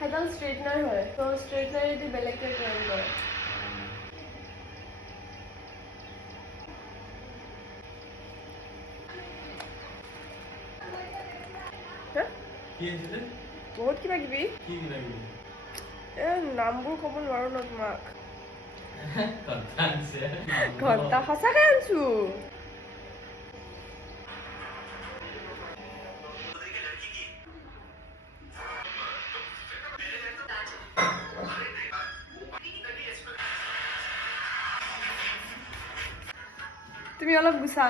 সেইডাল ষ্ট্ৰেটনাৰ হয় তো ষ্ট্ৰেটনাৰেদি বেলেগকৈ ট্ৰেইন কৰে বহুত কিবা কিবি নামবোৰ ক'ব নোৱাৰো ন তোমাক ঘণ্টা সঁচাকৈ আনছো তুমি অলপ গুছা